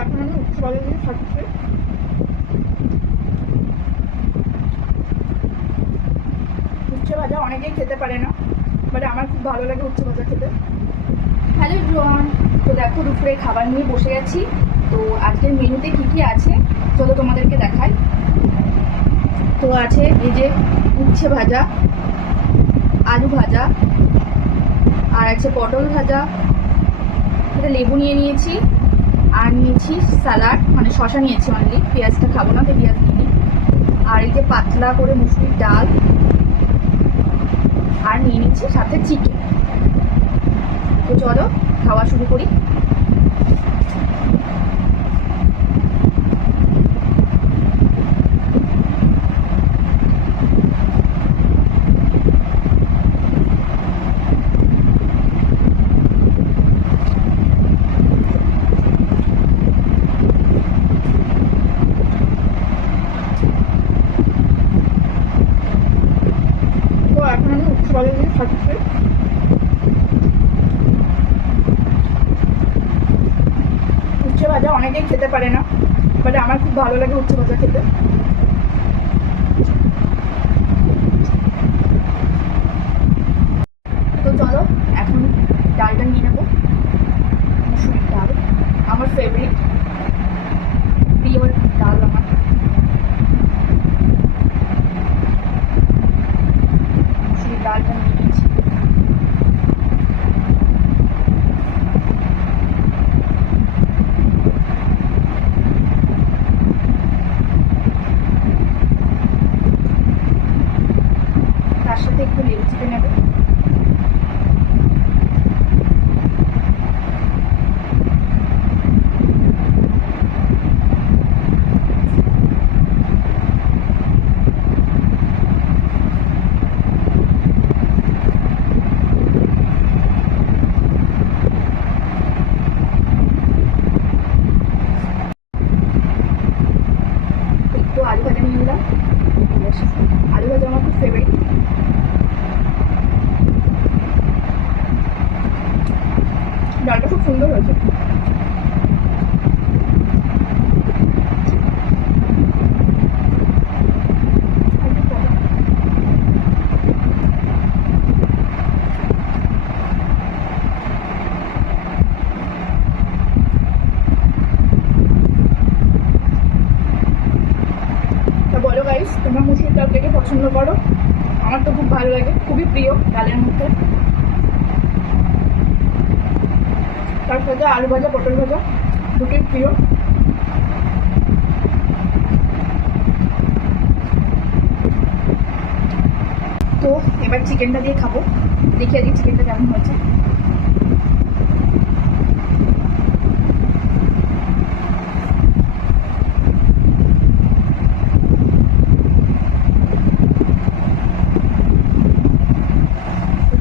এখন আমি উচ্ছে ভাজা দিয়ে খাচ্ছি। উচ্ছে ভাজা অনেকেই খেতে পারে না, বাট আমার খুব ভালো লাগে উচ্ছে ভাজা খেতে। হ্যালো এভরিওয়ান, তো দেখো দুপুরে খাবার নিয়ে বসে গেছি। তো আজকের মেনুতে কি কি আছে চলো তোমাদেরকে দেখাই। তো আছে এই যে উচ্ছে ভাজা, আলু ভাজা, আর আছে পটল ভাজা, এটা লেবু নিয়ে নিয়েছি, আর নিয়েছি স্যালাড, মানে শশা নিয়েছি অনলি, পেঁয়াজটা খাবো না, তো পেঁয়াজ নিই। আর এই যে পাতলা করে মুসুরির ডাল, আর নিয়ে নিচ্ছি সাথে চিকেন। তো চলো খাওয়া শুরু করি। তো এখন আমি উচ্ছে ভাজা দিয়ে খাচ্ছি। উচ্ছে ভাজা অনেকেই খেতে পারে না, বাট আমার খুব ভালো লাগে উচ্ছে ভাজা খেতে। তো চলো এখন ডালটা নিয়ে নেবো, মুসুরির ডাল, আমার ফেভারিট, প্রিয় ডাল আমার। মুসুরির ডালটা নিয়ে নিয়েছি। তার সাথে একটু লেবু চিপে নেবো। একটু আলু ভাজা নিয়ে নিলাম, আলু ভাজা আমার খুব ফেভারিট। ডালটা খুব সুন্দর হয়েছে। তা বলো গাইস, তোমরা মুসুরির ডাল থেকে পছন্দ করো? আমার তো খুব ভালো লাগে, খুবই প্রিয় ডালের মধ্যে। তার সাথে আলু ভাজা, পটল ভাজা দুটোই প্রিয়। তো এবার চিকেনটা দিয়ে খাবো, দেখি আজকে চিকেনটা কেমন হয়েছে।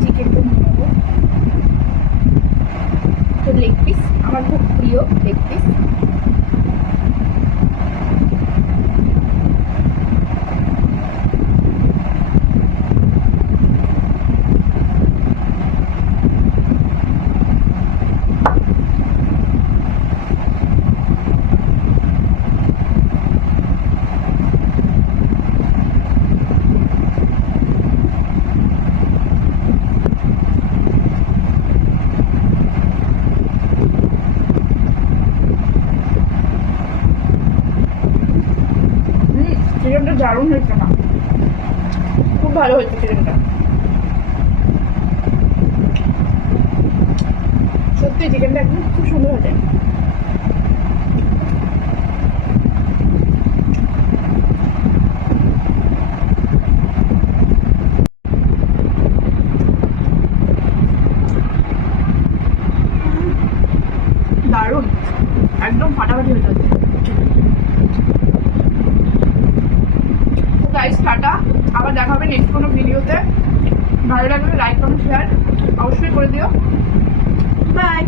চিকেনটা নিয়ে নেবো। তো লেগ পিস আমার খুব প্রিয়, লেগ পিস। চিকেনটা দারুণ হয়েছে, না খুব ভালো হয়েছে চিকেনটা, সত্যি চিকেনটা একদম খুব সুন্দর হয়েছে। দারুণ, একদম ফাটাফাটি হয়ে যাচ্ছে। তো গাইস টাটা, আবার দেখা হবে নেক্সট কোনো ভিডিওতে। ভালো লাগলে লাইক কমেন্ট শেয়ার অবশ্যই করে দিও। বাই।